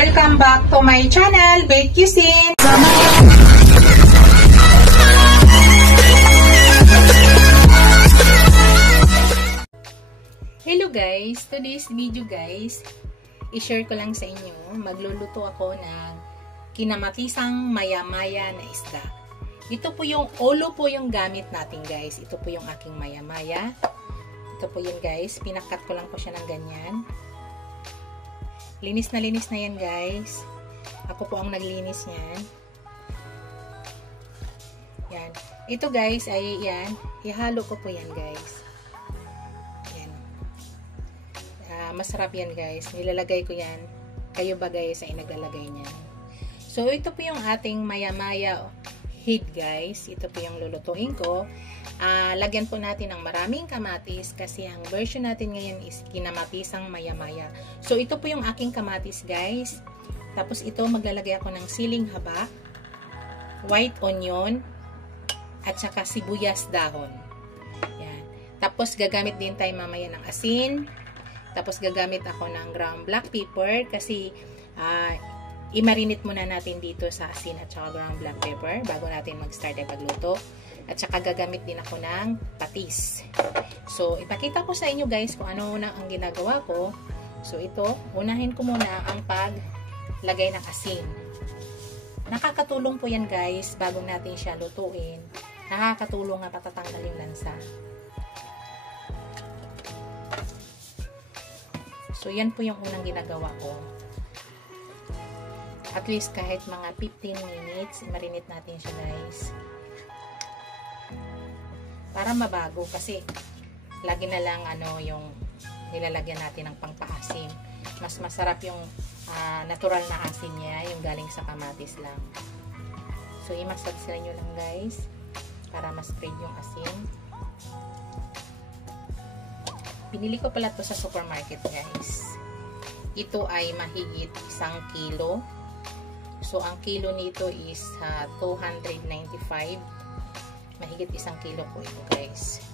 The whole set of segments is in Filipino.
Welcome back to my channel, Bake Cuisine. Hello guys, today's video guys, i-share ko lang sa inyo, magluluto ako ng kinamatisang maya-maya na isda. Ito po yung olo po yung gamit natin guys. Ito po yung aking maya-maya. Ito po yun guys, pinakat ko lang po siya ng ganyan. Linis na yan guys. Ako po ang naglinis niyan. Yan. Ito guys ay yan. Ihalo ko po yan guys. Yan. Masarap yan guys. Nilalagay ko yan. Kayo ba guys ay naglalagay niyan. So ito po yung ating maya-maya heat guys. Ito po yung lulutuin ko. Lagyan po natin ng maraming kamatis kasi ang version natin ngayon is kinamatisang maya-maya. So ito po yung aking kamatis guys. Tapos ito maglalagay ako ng siling haba, white onion, at saka sibuyas dahon. Yan. Tapos gagamit din tayo mamaya ng asin. Tapos gagamit ako ng ground black pepper kasi i-marinate muna natin dito sa asin at saka ground black pepper bago natin mag-start ay pagluto. At saka gagamit din ako ng patis. So, ipakita ko sa inyo guys kung ano na ang ginagawa ko. So, ito, unahin ko muna ang paglagay ng asin. Nakakatulong po yan guys bago natin siya lutuin. Nakakatulong nga patatanggal yung lansa. So, yan po yung unang ginagawa ko. At least kahit mga 15 minutes, marinate natin siya guys. Para mabago kasi lagi na lang yung nilalagyan natin ng pangpaasim. Mas masarap yung natural na asin niya, yung galing sa kamatis lang. So, i-massage nyo lang guys para ma-spread yung asin. Pinili ko pala to sa supermarket guys. Ito ay mahigit 1 kilo. So, ang kilo nito is 295. Mahigit 1 kilo po ito guys.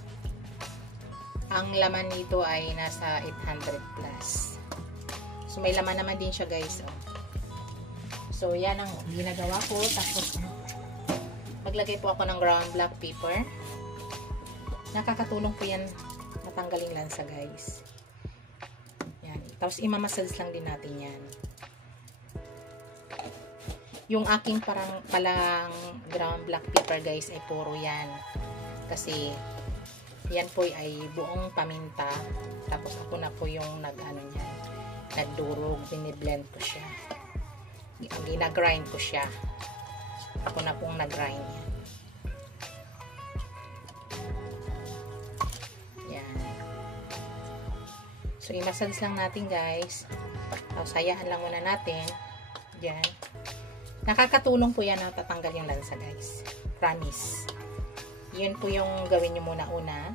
Ang laman nito ay nasa 800 plus. So may laman naman din siya guys. So yan ang ginagawa ko. Tapos maglagay po ako ng ground black pepper. Nakakatulong po yan matanggaling lansa guys. Yan. Tapos imamassage lang din natin yan. Yung aking palang ground black pepper guys ay puro yan. Kasi yan po ay buong paminta. Tapos ako na po yung nagdurog, biniblend ko siya. Ginagrind ko siya. Ako na pong nagrind yan. Yan. So i-massage lang natin guys. Tapos hayaan lang muna natin. Yan. Nakakatulong po yan na tatanggal yung lansa guys. Promise. Yun po yung gawin nyo muna una.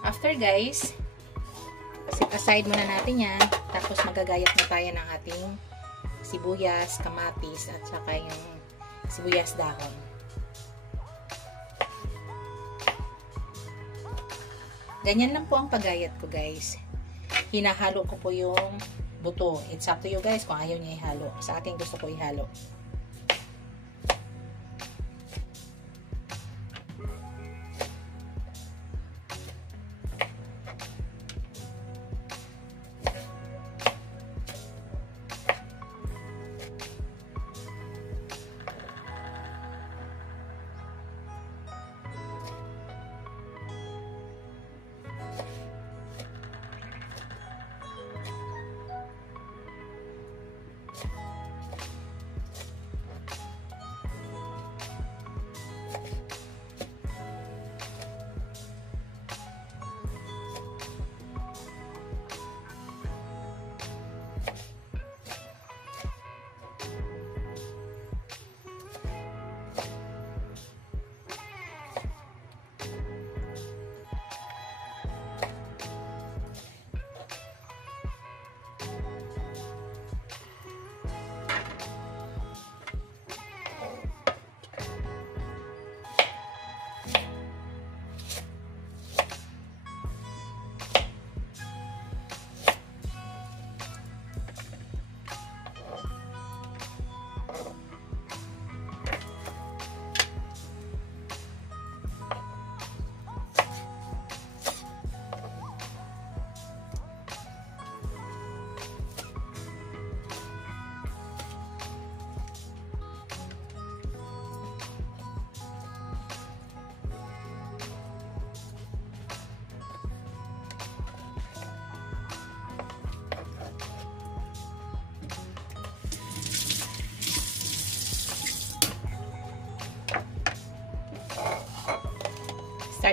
After guys, aside muna natin yan. Tapos magagayat na tayo ng ating sibuyas, kamatis, at saka yung sibuyas dahon. Ganyan lang po ang paggayat ko guys. Hinahalo ko po yung buto. It's up to you guys kung ayaw niya ihalo. Sa akin gusto ko ihalo.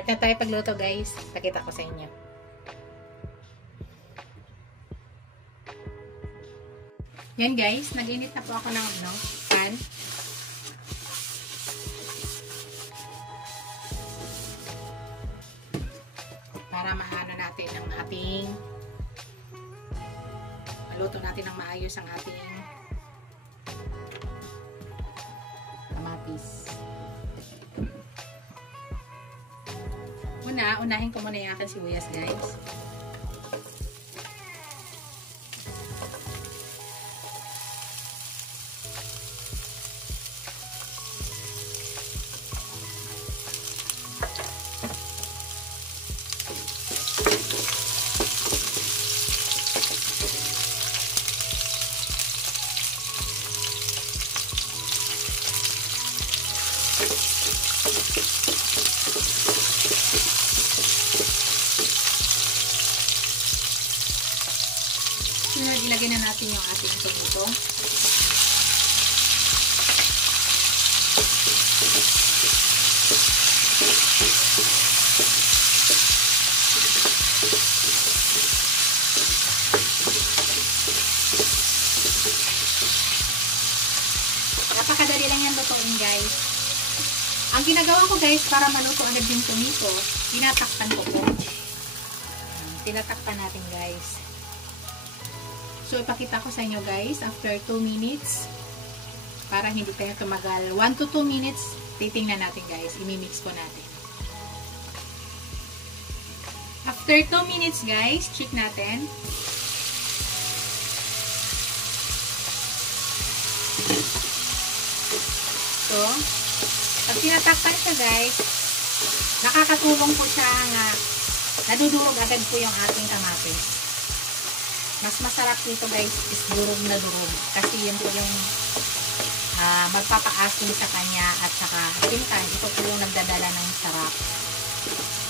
Start na tayo pagluto guys. Pakita ko sa inyo. Yan guys, nag-init na po ako ng pan. Para maano natin ang ating maluto natin ng maayos ang ating kamatis. Unahin ko muna yung aking sibuyas guys. Sunod, ilagay na natin yung ating tomato. Napakadali lang yan lutuin guys. Ang ginagawa ko guys para maluto agad yung tomato, tinatakpan ko po. Tinatakpan natin guys. So, ipakita ko sa inyo guys, after 2 minutes, para hindi tayo tumagal, 1 to 2 minutes, titingnan natin guys, imimix po natin. After 2 minutes guys, check natin. So, pag tinatakpan siya guys, nakakatulong po siya nga nadudurog agad po yung ating kamatis. Mas masarap dito guys is durog na durog. Kasi yun po yung magpapaasim sa kanya at saka tintan. Ito po yung nagdadala ng sarap.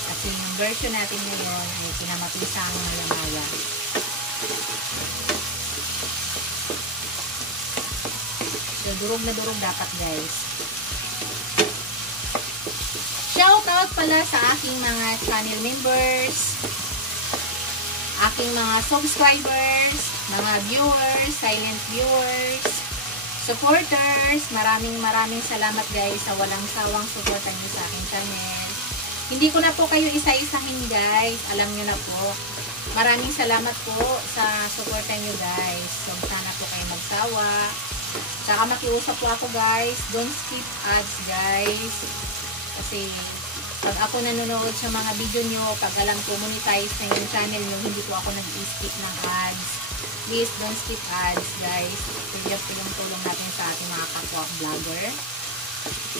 Kasi yung version natin ngayon ay pinamatisang maya-maya. So durog na durog dapat guys. Shoutout pala sa aking mga channel members, aking mga subscribers, mga viewers, silent viewers, supporters. Maraming salamat guys sa walang sawang suportan niyo sa aking channel. Hindi ko na po kayo isa-isahin guys. Alam niyo na po. Maraming salamat po sa suportan niyo guys. So, sana po kayo magsawa. Saka makiusap po ako guys. Don't skip ads guys. Kasi pag ako nanonood sa mga video nyo, pag alam ko monetize na yung channel nyo, hindi po ako nag-skip ng ads. Please don't skip ads guys. Ito yung tulong natin sa ating mga kapwa vlogger.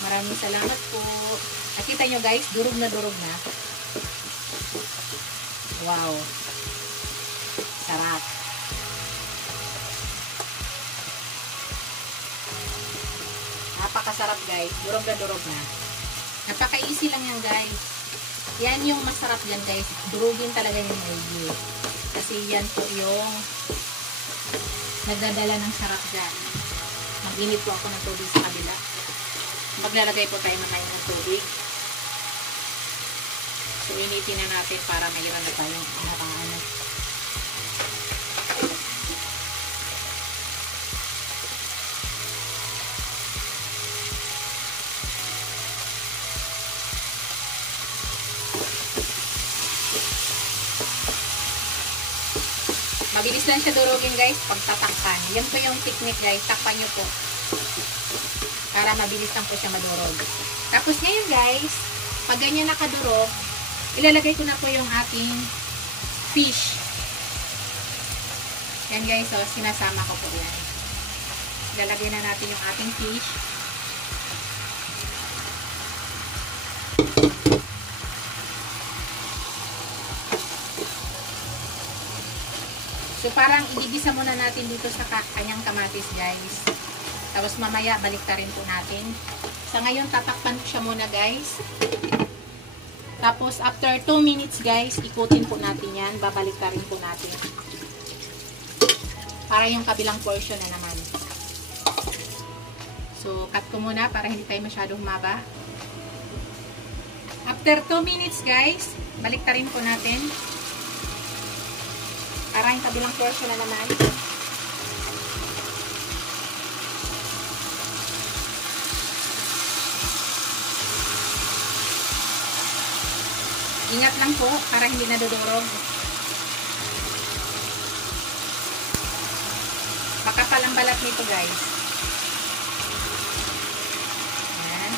Maraming salamat po. Nakita nyo guys, durog na durog na. Wow. Sarap. Napakasarap guys. Durog na durog na. Napaka-easy lang yan guys. Yan yung masarap yan guys. Durugin talaga yung maigi. Kasi yan po yung nagdadala ng sarap dyan. Mag-init po ako ng tubig sa kabila. Maglalagay po tayo mamaya ng tubig. So, initin na natin para mayroon na tayong ano. Mabilis lang siya durugin guys pag tatakpan. Yan po yung technique guys. Takpan nyo po. Para mabilis lang po siya madurog. Tapos ngayon guys, pag ganyan nakadurog, ilalagay ko na po yung ating fish. Yan guys, so sinasama ko po yan. Ilalagay na natin yung ating fish. So parang igigisa muna natin dito sa kanyang kamatis guys. Tapos mamaya balik ta rin po natin. Sa ngayon tatakpan ko siya muna guys. Tapos after 2 minutes guys, ikutin po natin yan. Babalik ta rin po natin. Para yung kabilang portion na naman. So cut ko muna para hindi tayo masyadong humaba. After After 2 minutes guys, baliktarin po natin. Para yung kabilang portion na naman. Ingat lang po para hindi nadudurog. Makapal ang balat nito guys. Ayan.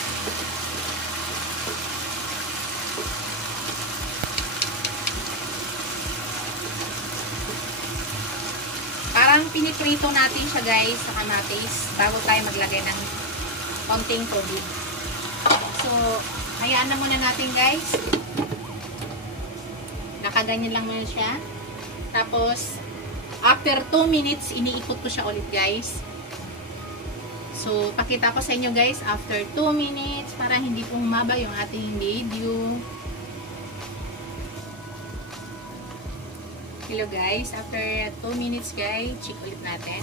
Parang piniprito natin siya guys sa kamatis bago tayo maglagay ng konting tubig. So, hayaan na muna natin guys. Nakaganyan lang muna siya. Tapos, after 2 minutes, iniikot ko siya ulit guys. So, pakita ko sa inyo guys, after 2 minutes, para hindi po humaba yung ating video. Hello guys, after 2 minutes guys, check ulit natin.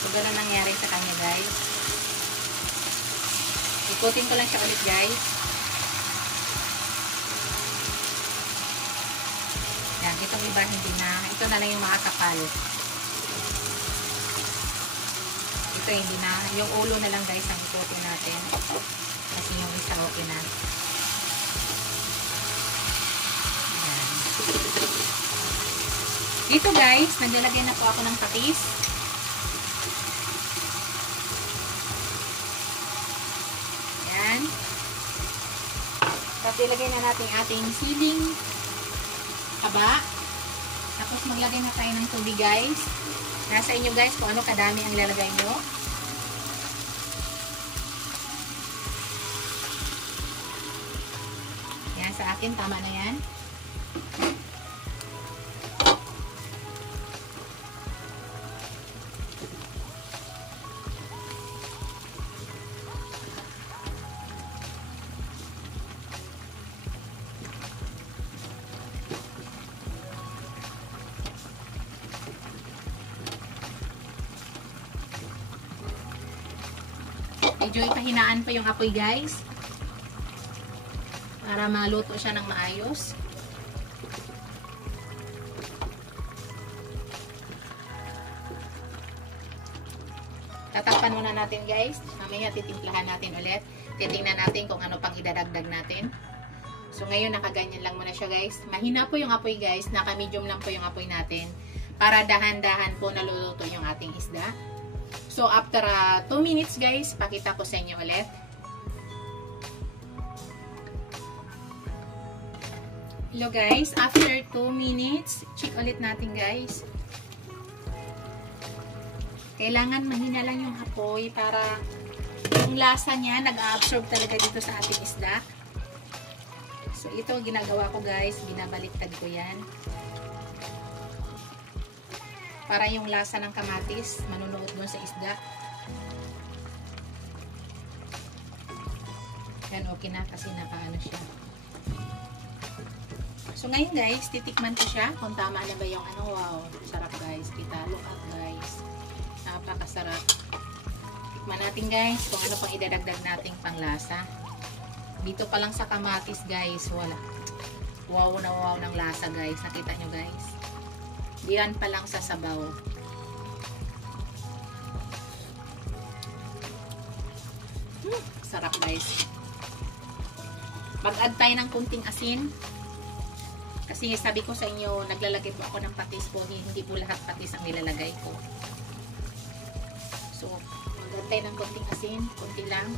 So, ganun nangyari sa kanya guys. Ikutin ko lang siya ulit guys. Yan, itong iba hindi na. Ito na lang yung makakapal. Ito hindi na. Yung ulo na lang guys ang ikutin natin. Kasi yung isa okay na. Yan. Dito guys, naglalagay na po ako ng patis. Tapos ilagay na natin ating siling haba. Tapos maglagay na tayo ng tubig guys. Nasa inyo guys kung ano kadami ang ilalagay nyo. Yan, sa akin tama na yan. Medyo ipahinaan pa yung apoy guys para maluto siya ng maayos. Tatakpan muna natin guys. Mamaya titimplahan natin ulit. Titingnan natin kung ano pang idadagdag natin. So ngayon nakaganyan lang muna siya guys. Mahina po yung apoy guys. Naka-medium lang po yung apoy natin para dahan-dahan po naluluto yung ating isda. So, after 2 minutes guys, pakita ko sa inyo ulit. Hello guys, after 2 minutes, check ulit natin guys. Kailangan mahina lang yung apoy para yung lasa niya nag-absorb talaga dito sa ating isda. So, ito ginagawa ko guys, binabaliktad ko yan. Para yung lasa ng kamatis manunuot doon sa isda. Yan, okay na kasi nakaano siya. So ngayon guys, titikman ko siya kung tama na ba yung ano. Wow, sarap guys. Kita, look at guys. Napakasarap. Tikman natin guys kung ano pang idadagdag nating panglasa. Dito pa lang sa kamatis guys, wala. Wow na wow ng lasa guys. Nakita nyo guys. Diyan pa lang sa sabaw. Sarap guys. Mag-add tayo ng kunting asin. Kasi sabi ko sa inyo, naglalagay po ako ng patis po. Hindi po lahat patis ang nilalagay ko. So, mag-add tayo ng kunting asin. Kunti lang.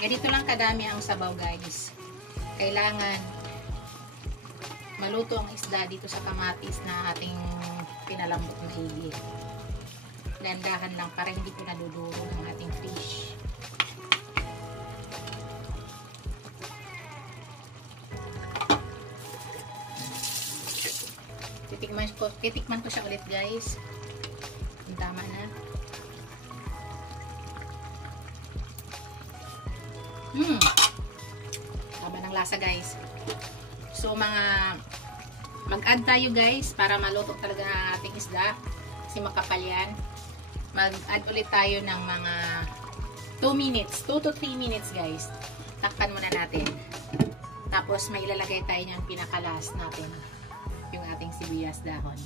Ganito lang kadami ang sabaw guys. Kailangan maluto ang isda dito sa kamatis na ating pinalambot na higit. Dandahan lang para hindi po naduduro ang ating fish. titikman ko siya ulit guys. Tama na. Tama ng lasa guys. So mag-add tayo guys para maluto talaga ang ating isda. Kasi makapal yan. Mag-add ulit tayo ng mga 2 minutes. 2 to 3 minutes guys. Takpan muna natin. Tapos may ilalagay tayo niyang pinakalas natin. Yung ating sibuyas dahon.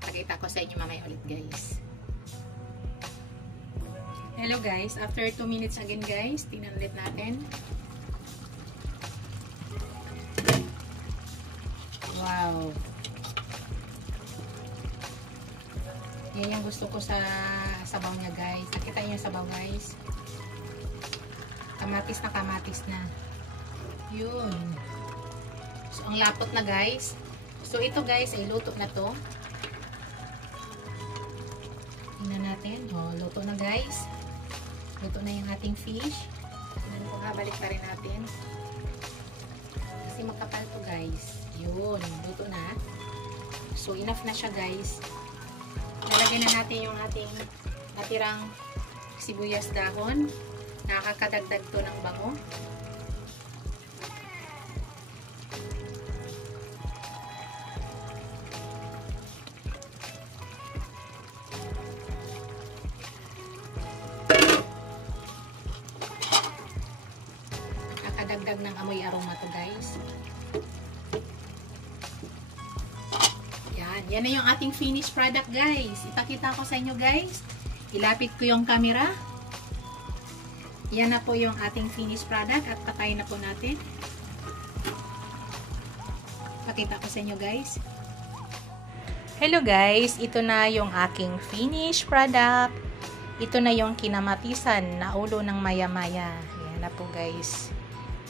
Pakita ko sa inyo mamaya ulit guys. Hello guys. After 2 minutes again guys. Tingnan ulit natin. Wow. Yan yung gusto ko sa sabaw niya guys. Nakita niyo yung sabaw guys. Kamatis na kamatis na. Yun. So, ang lapot na guys. So, ito guys, ay luto na to. Tingnan natin. Oh, luto na guys. Luto na yung ating fish. Tingnan ko nga, balik pa rin natin. Kasi makapal to guys. Yun, luto na. So, enough na siya guys. Lalagyan na natin yung ating natirang sibuyas dahon. Nakakadagdag to ng bango. Nakakadagdag ng amoy aroma to guys. Yan na yung ating finished product guys. Ipakita ko sa inyo guys. Ilapit ko yung camera. Yan na po yung ating finished product at patayin na po natin. Pakita ko sa inyo guys. Hello guys, ito na yung aking finished product. Ito na yung kinamatisan na ulo ng maya-maya. Yan na po guys.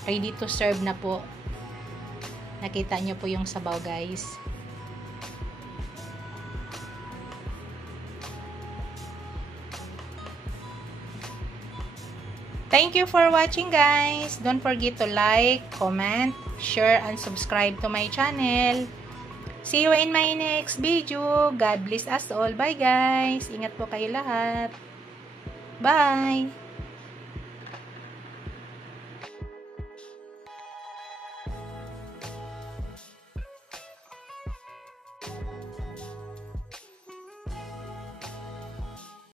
Ready to serve na po. Nakita nyo po yung sabaw guys. Thank you for watching guys. Don't forget to like, comment, share, and subscribe to my channel. See you in my next video. God bless us all. Bye guys. Ingat po kayo lahat. Bye.